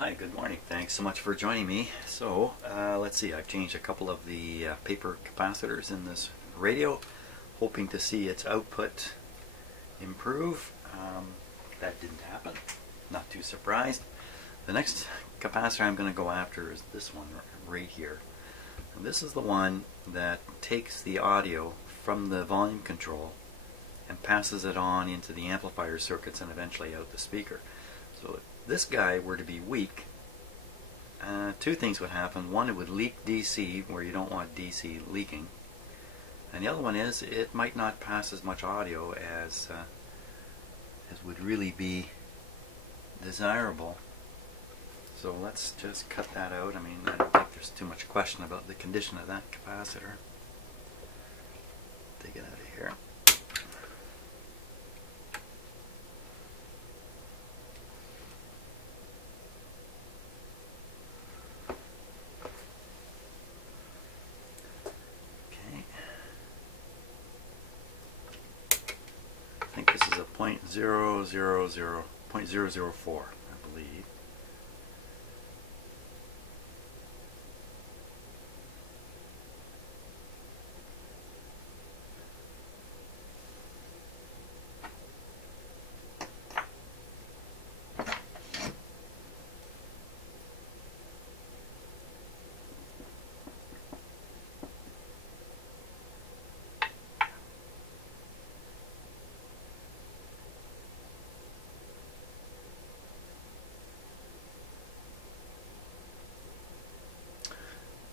Hi, good morning. Thanks so much for joining me. So, let's see, I've changed a couple of the paper capacitors in this radio, hoping to see its output improve. That didn't happen. Not too surprised. The next capacitor I'm going to go after is this one right here. And this is the one that takes the audio from the volume control and passes it on into the amplifier circuits and eventually out the speaker. So if this guy were to be weak, two things would happen. One, it would leak DC where you don't want DC leaking. And the other one is it might not pass as much audio as would really be desirable. So let's just cut that out. I mean, I don't think there's too much question about the condition of that capacitor. Take it out of here. I think this is a 0.004, I believe.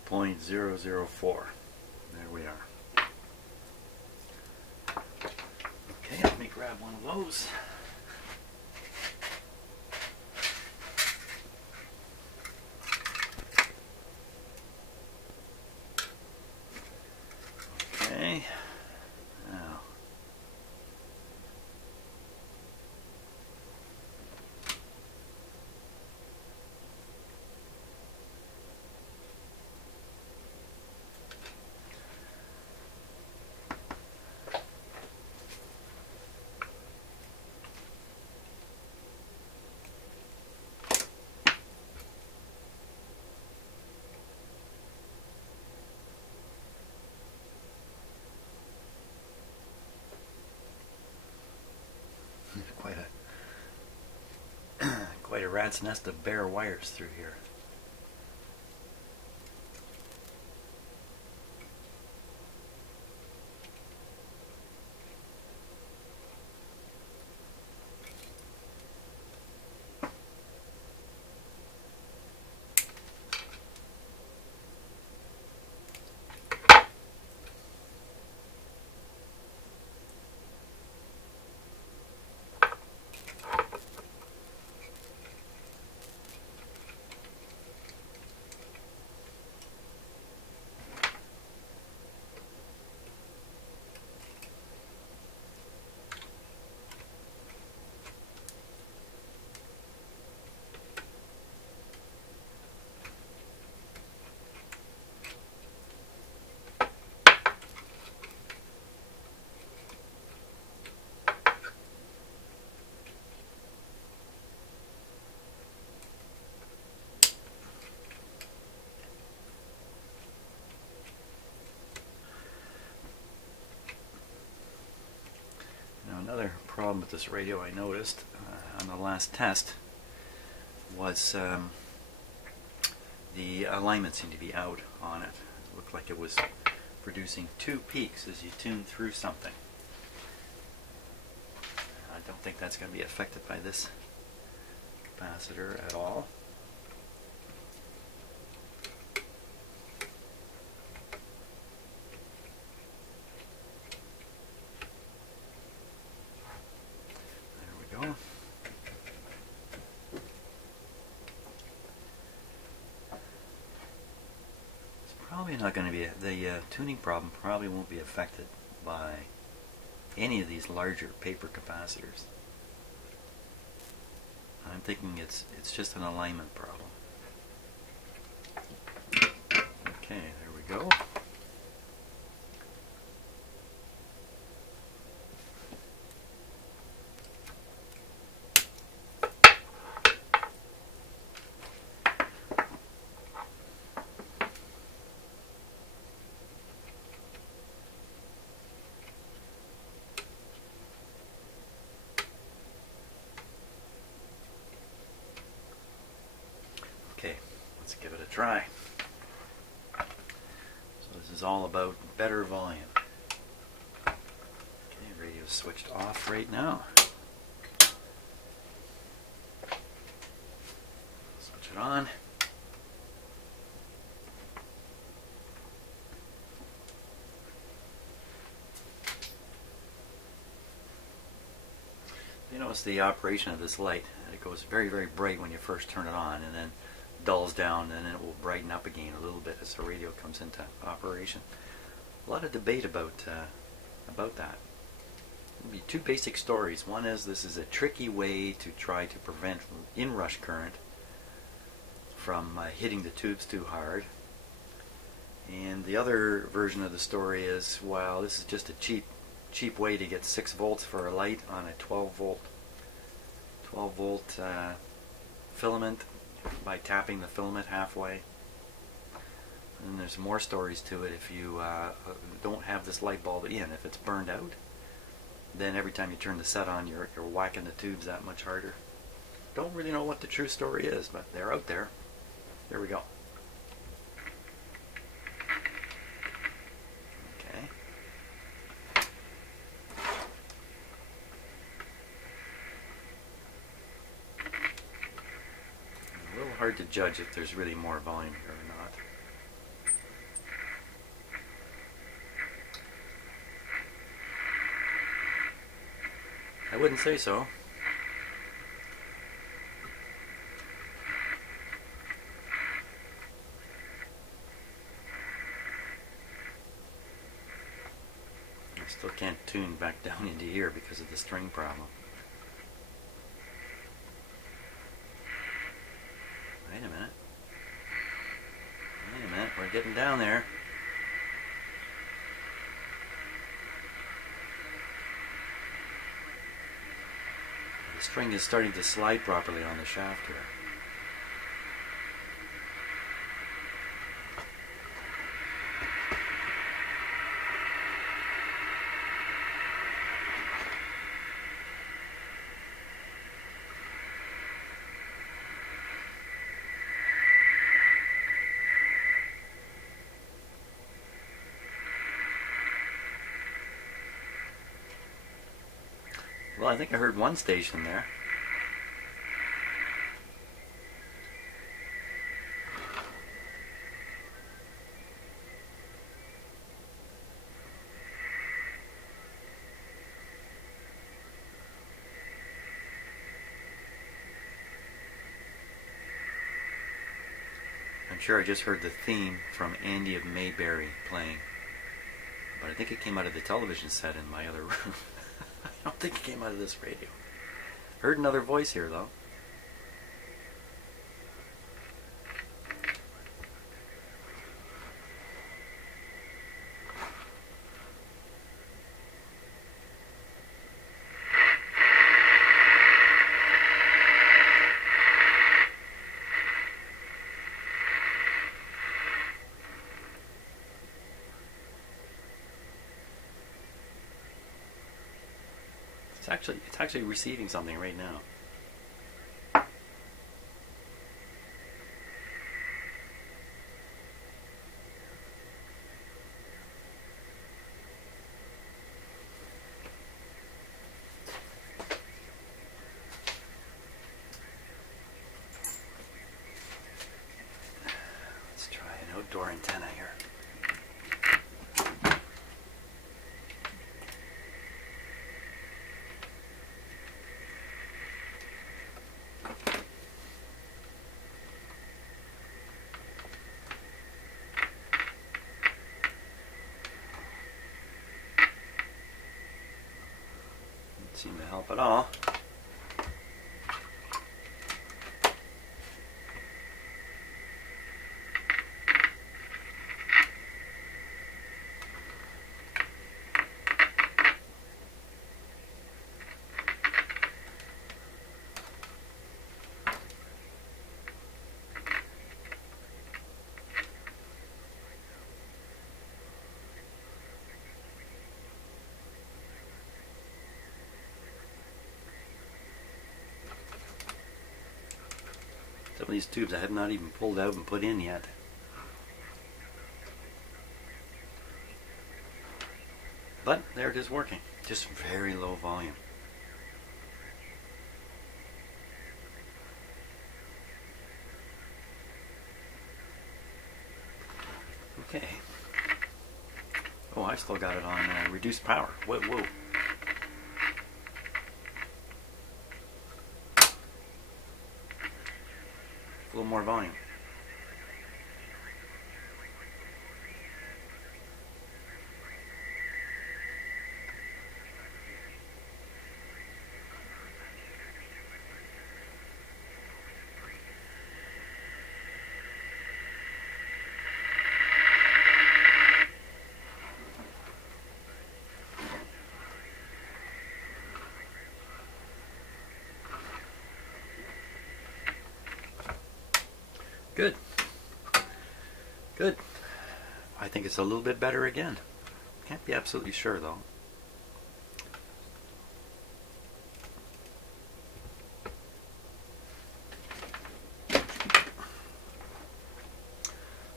.004. There we are. Okay, let me grab one of those. Okay. Now. Quite a rat's nest of bare wires through here. Another problem with this radio I noticed on the last test was the alignment seemed to be out on it. It looked like it was producing two peaks as you tune through something. I don't think that's going to be affected by this capacitor at all. Probably not going to be, the tuning problem probably won't be affected by any of these larger paper capacitors. I'm thinking it's just an alignment problem. Okay, there we go. Let's give it a try. So this is all about better volume. Okay, radio's switched off right now. Switch it on. You notice the operation of this light. It goes very, very bright when you first turn it on, and then dulls down, and then it will brighten up again a little bit as the radio comes into operation. A lot of debate about that. There'll be two basic stories. One is this is a tricky way to try to prevent inrush current from hitting the tubes too hard. And the other version of the story is, well, this is just a cheap way to get 6 volts for a light on a 12 volt filament by tapping the filament halfway. And there's more stories to it. If you don't have this light bulb in, if it's burned out, then every time you turn the set on, you're whacking the tubes that much harder. Don't really know what the true story is, but they're out there. There we go. Okay. A little hard to judge if there's really more volume here or not. I wouldn't say so. I still can't tune back down into here because of the string problem. Wait a minute. Wait a minute, we're getting down there. The string is starting to slide properly on the shaft here. Well, I think I heard one station there. I'm sure I just heard the theme from Andy of Mayberry playing, but I think it came out of the television set in my other room. I don't think it came out of this radio. Heard another voice here though. It's actually receiving something right now. Let's try an outdoor antenna here. Seem to help at all. Some of these tubes I have not even pulled out and put in yet. But there it is working. Just very low volume. Okay. Oh, I still got it on reduced power. Whoa, whoa. A little more volume. Good. Good. I think it's a little bit better again. Can't be absolutely sure though.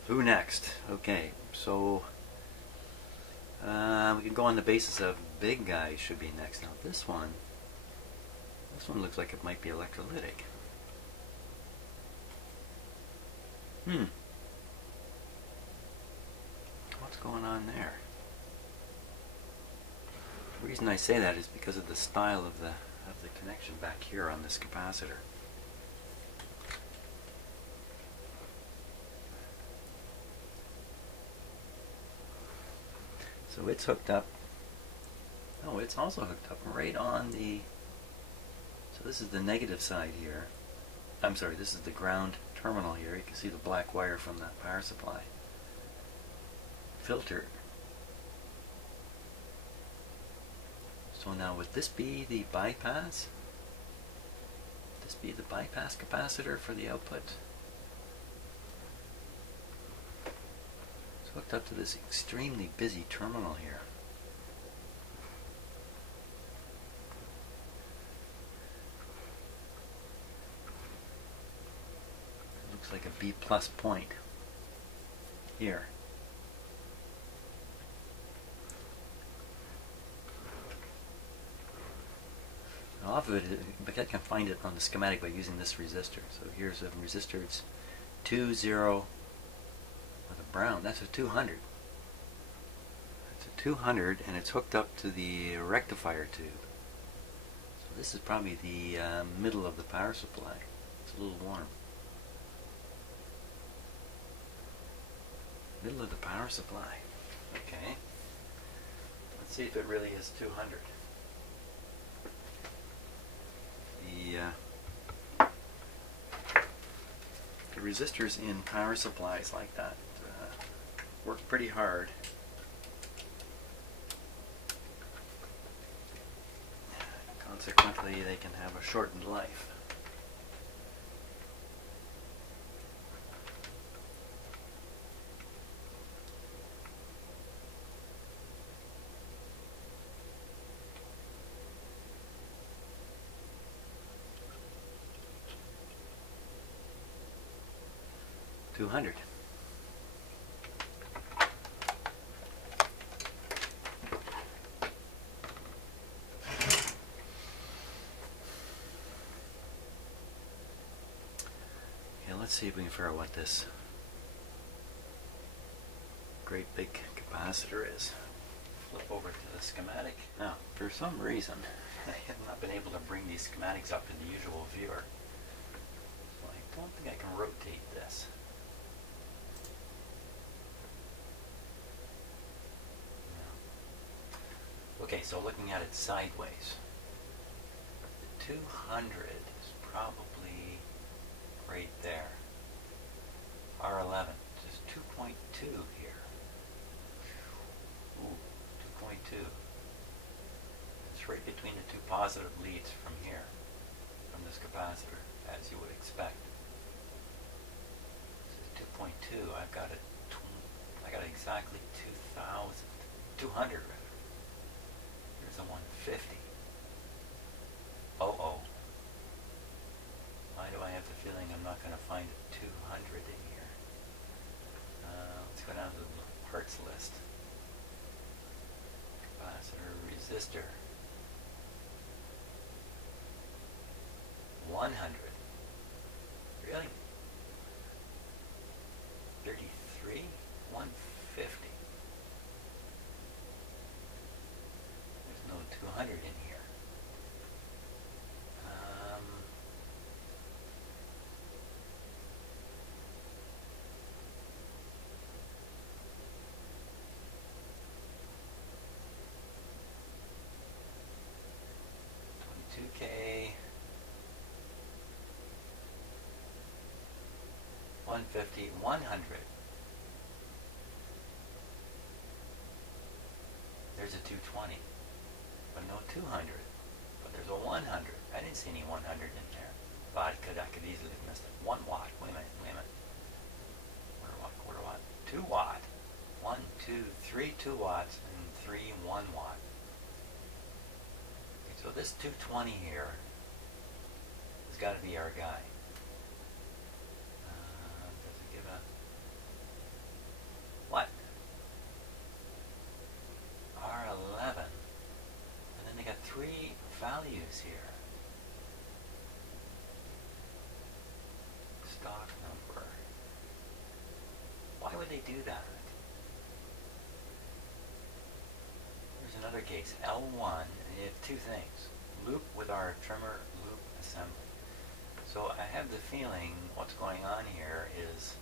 Who next? Okay, so we can go on the basis of big guy should be next. Now this one looks like it might be electrolytic. What's going on there? The reason I say that is because of the style of the connection back here on this capacitor. So it's hooked up. Oh, it's also hooked up right on the. So this is the negative side here. I'm sorry, this is the ground terminal here. You can see the black wire from that power supply. Filter. So now would this be the bypass? Would this be the bypass capacitor for the output? It's hooked up to this extremely busy terminal here. Looks like a B plus point here. Off of it, but I can find it on the schematic by using this resistor. So here's a resistor. It's 20 with a brown. That's a 200. It's a 200, and it's hooked up to the rectifier tube. So this is probably the middle of the power supply. It's a little warm. Middle of the power supply. Okay. Let's see if it really is 200. The resistors in power supplies like that work pretty hard. Consequently, they can have a shortened life. $200. Okay, let's see if we can figure out what this great big capacitor is. Flip over to the schematic. Now, for some reason, I have not been able to bring these schematics up in the usual viewer. So I don't think I can rotate this. Okay, so looking at it sideways, the 200 is probably right there. R11, just 2.2 here. Ooh, 2.2. It's right between the two positive leads from here, from this capacitor, as you would expect. This is 2.2. I've got it. I got exactly 200 rather. Here's a 150. Oh. Why do I have to feeling I'm not going to find a 200 in here. Let's go down to the parts list. Capacitor, resistor. 100. Really? 33? 150. There's no 200 in here. 22K. 150, 100. There's a 220, but no 200. But there's a 100. I didn't see any 100 in there. But I could easily have missed it. 1 watt. Wait a minute. Quarter watt. 2 watt. 1, 2, 3 2 watts and 3 1 watt. Okay, so this 220 here has got to be our guy. What? R11. And then they got 3 values here. Stock number. Why would they do that? Here's another case. L1. And you have 2 things. Loop with our trimmer loop assembly. So I have the feeling what's going on here is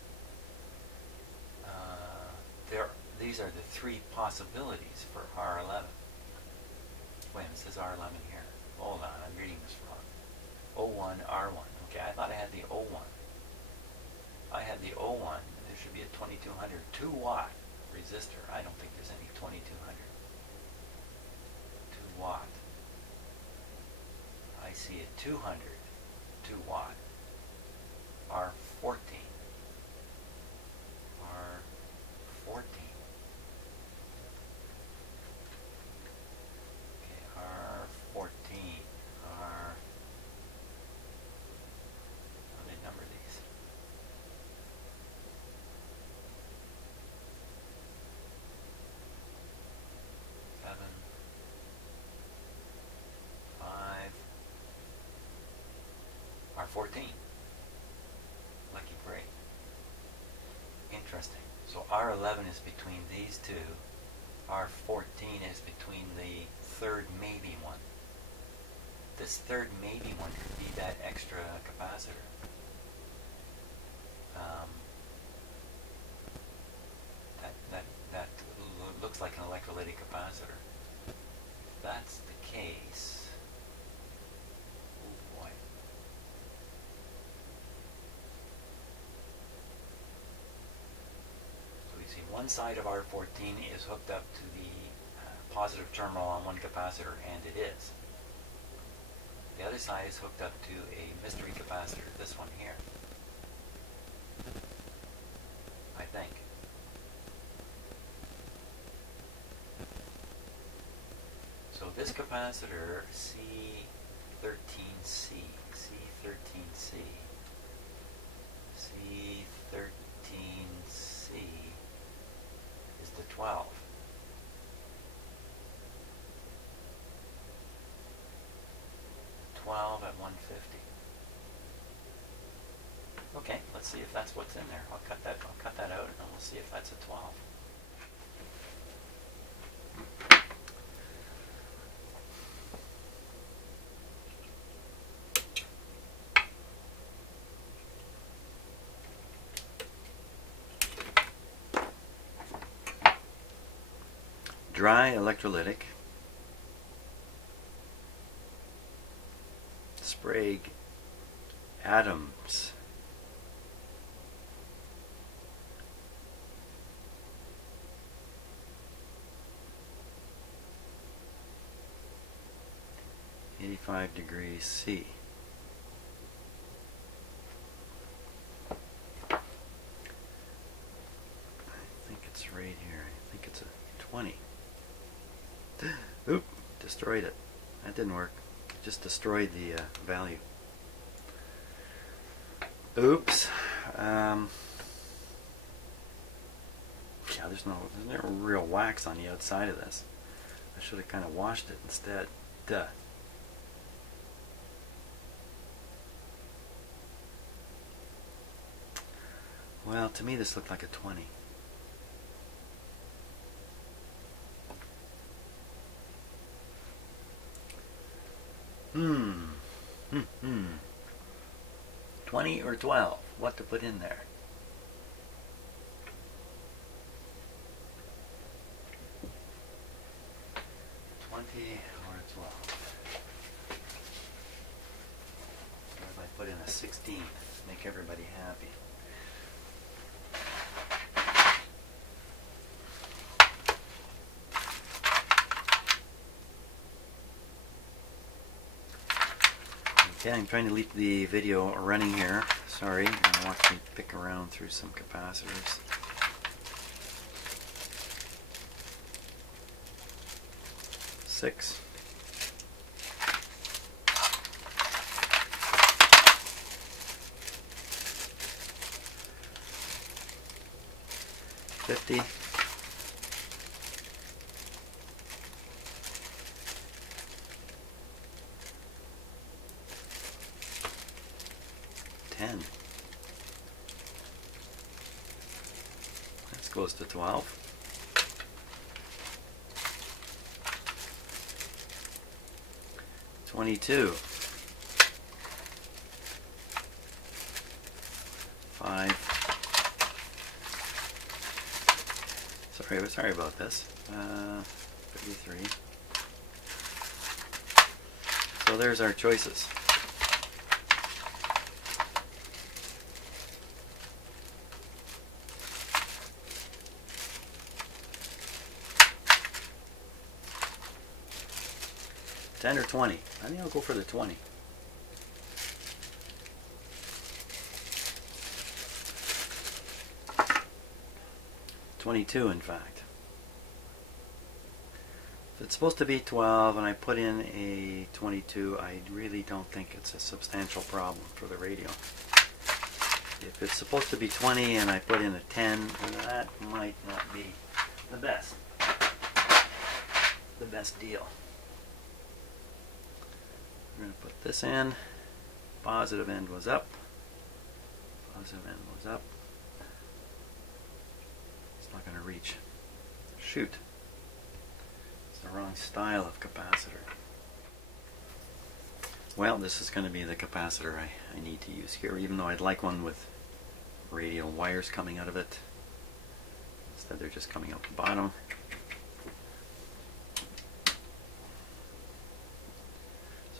these are the 3 possibilities for R11. Wait, it says R11 here. Hold on, I'm reading this wrong. O1, R1. Okay, I thought I had the O1. I had the O1. There should be a 2200 2 watt resistor. I don't think there's any 2200. 2 watt. I see a 200 2 watt. R14. R14. R14, R, how do they number these? Seven, 5, R14. Lucky break. Interesting. So R11 is between these 2. R14 is between the third maybe one. This third maybe one could be that extra capacitor. That looks like an electrolytic capacitor. If that's the case, oh boy. So we see one side of R14 is hooked up to the positive terminal on one capacitor, and it is. The other side is hooked up to a mystery capacitor, this one here. I think. So this capacitor, C13C, C13C, C13C is the 12. 12 at 150. Okay, let's see if that's what's in there. I'll cut that out, and then we'll see if that's a 12. Dry electrolytic. Sprague atoms. (85° C). I think it's right here. I think it's a 20. Oop! Destroyed it. That didn't work. Just destroyed the value. Oops. Yeah, there's no real wax on the outside of this. I should have kind of washed it instead. Duh. Well, to me this looked like a 20. 20 or 12? What to put in there? Or 12. Or if I put in a 16, make everybody happy. Okay, I'm trying to leave the video running here. Sorry, and watch me pick around through some capacitors. Six. 50. 10. That's close to 12. 22. 5. Sorry about this. 53. So there's our choices. $10 or $20. I think I'll go for the 20. $22, in fact. If it's supposed to be 12 and I put in a 22, I really don't think it's a substantial problem for the radio. If it's supposed to be 20 and I put in a 10, that might not be the best deal. We're going to put this in. Positive end was up. Positive end was up. It's not going to reach. Shoot. It's the wrong style of capacitor. Well, this is going to be the capacitor I need to use here, even though I'd like one with radial wires coming out of it. Instead they're just coming out the bottom.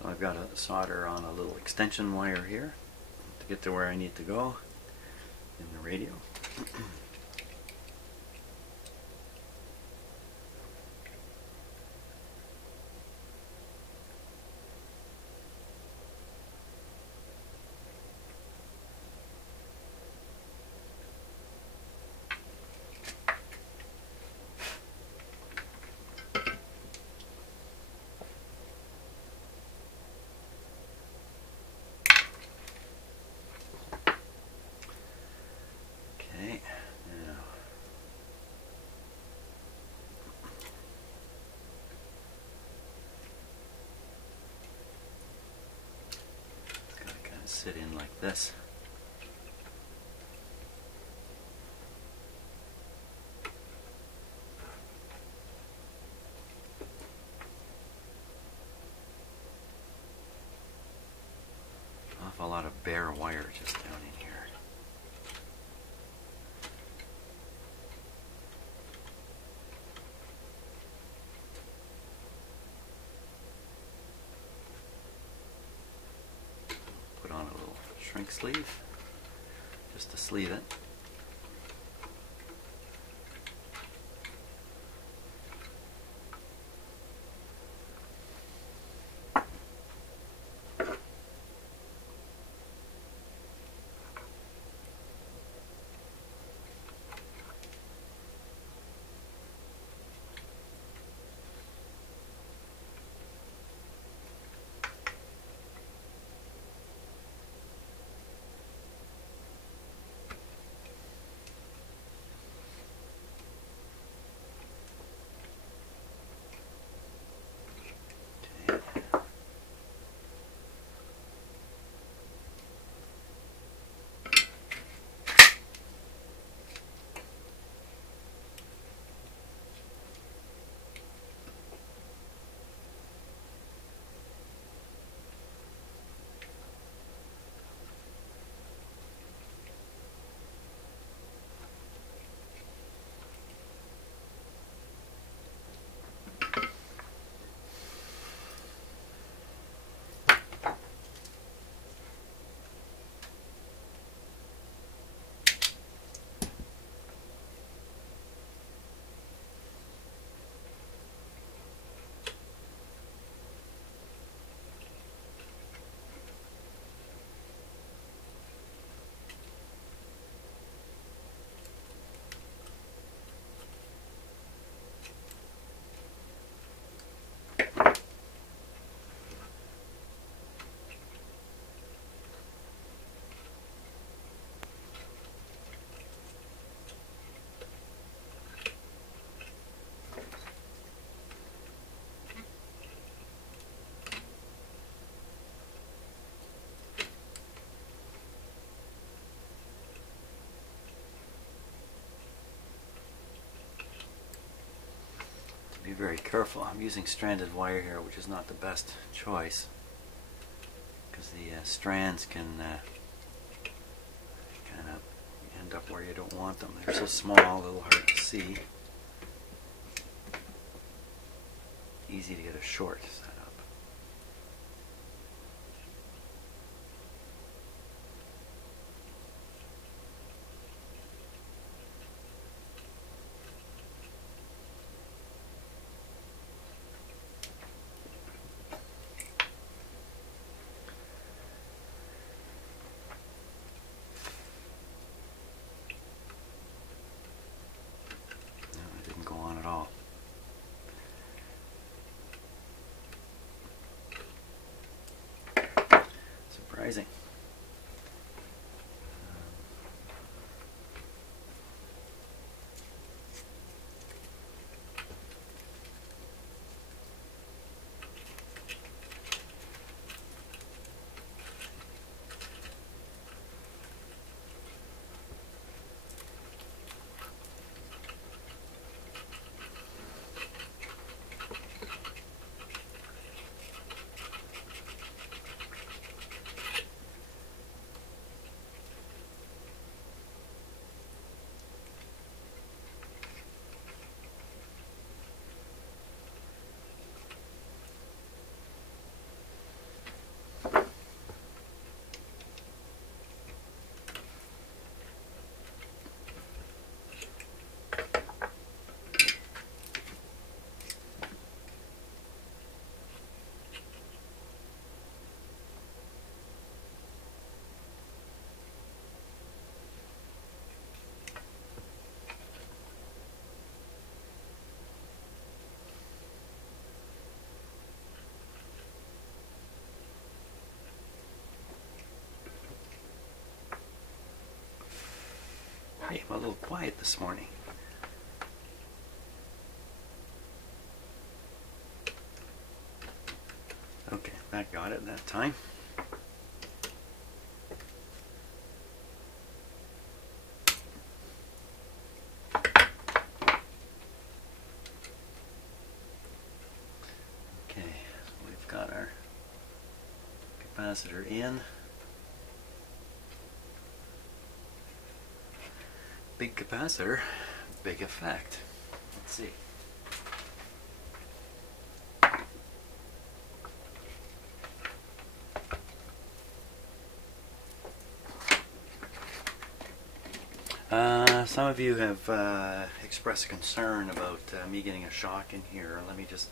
So I've got to solder on a little extension wire here to get to where I need to go in the radio. Sit in like this. Awful lot of bare wire just down in here. Put on a little shrink sleeve just to sleeve it. very careful. I'm using stranded wire here, which is not the best choice because the strands can kind of end up where you don't want them. They're so small, a little hard to see. Easy to get a short set up. No, it didn't go on at all. Surprising. Hey, I'm a little quiet this morning. Okay, that got it that time. Okay, we've got our capacitor in. Big capacitor, big effect. Let's see. Some of you have expressed concern about me getting a shock in here. Let me just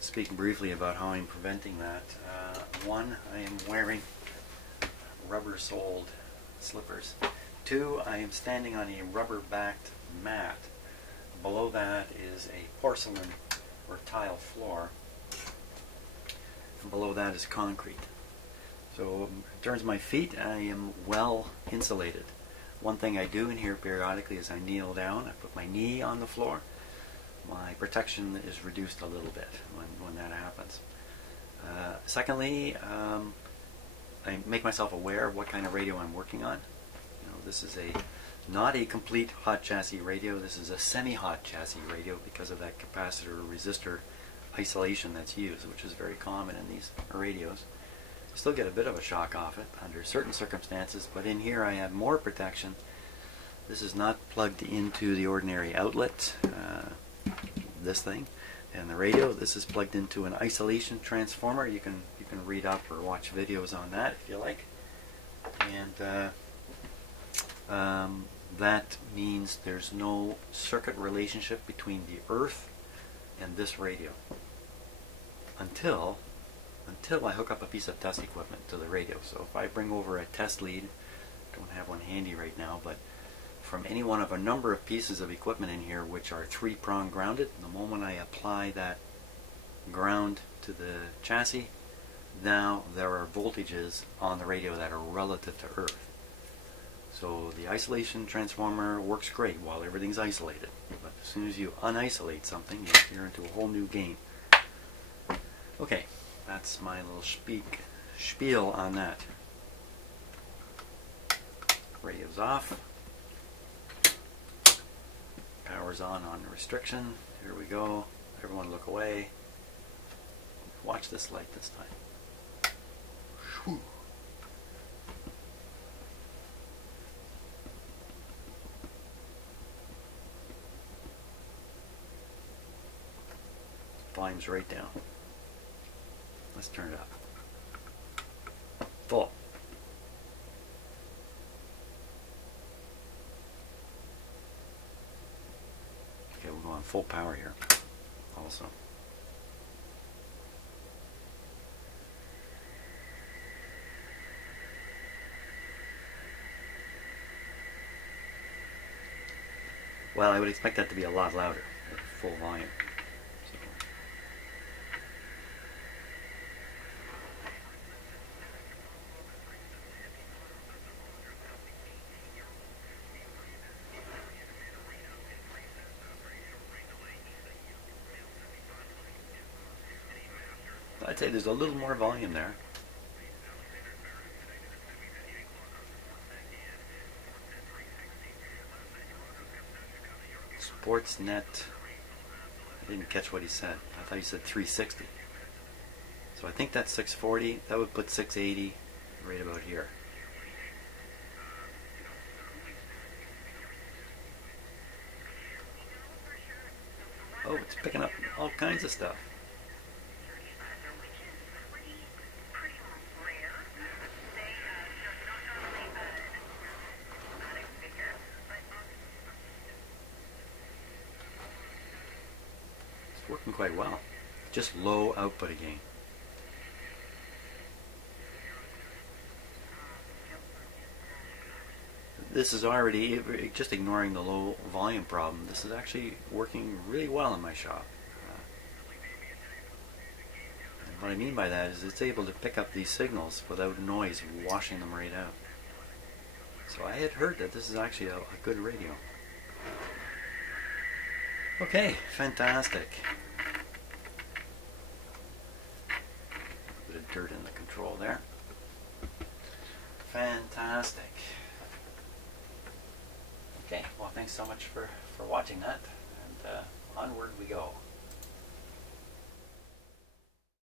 speak briefly about how I'm preventing that. One, I am wearing rubber-soled slippers. Two, I am standing on a rubber-backed mat. Below that is a porcelain or tile floor. And below that is concrete. So in terms of my feet, I am well insulated. One thing I do in here periodically is I kneel down, I put my knee on the floor. My protection is reduced a little bit when that happens. Secondly, I make myself aware of what kind of radio I'm working on. This is not a complete hot chassis radio. This is a semi-hot chassis radio because of that capacitor resistor isolation that's used, which is very common in these radios. Still get a bit of a shock off it under certain circumstances, but in here I have more protection. This is not plugged into the ordinary outlet, this thing, and the radio. This is plugged into an isolation transformer. You can read up or watch videos on that if you like. And that means there's no circuit relationship between the earth and this radio until I hook up a piece of test equipment to the radio. So if I bring over a test lead, don't have one handy right now, but from any one of a number of pieces of equipment in here which are three-prong grounded, the moment I apply that ground to the chassis, now there are voltages on the radio that are relative to earth. So the isolation transformer works great while everything's isolated, but as soon as you unisolate something, you're into a whole new game. Okay, that's my little spiel on that. Radio's off. Power's on restriction. Here we go. everyone look away. Watch this light this time. Whew. Volume's right down. Let's turn it up. Full. Okay, we'll go on full power here also. Well, I would expect that to be a lot louder at full volume. I'd say there's a little more volume there. Sportsnet, I didn't catch what he said. I thought he said 360. So I think that's 640. That would put 680 right about here. Oh, it's picking up all kinds of stuff. Working quite well. Just low output again. This is already, just ignoring the low volume problem, this is actually working really well in my shop. And what I mean by that is it's able to pick up these signals without noise washing them right out. So I had heard that this is actually a good radio. Okay, fantastic. A bit of dirt in the control there. Fantastic. Okay, well thanks so much for watching that, and onward we go.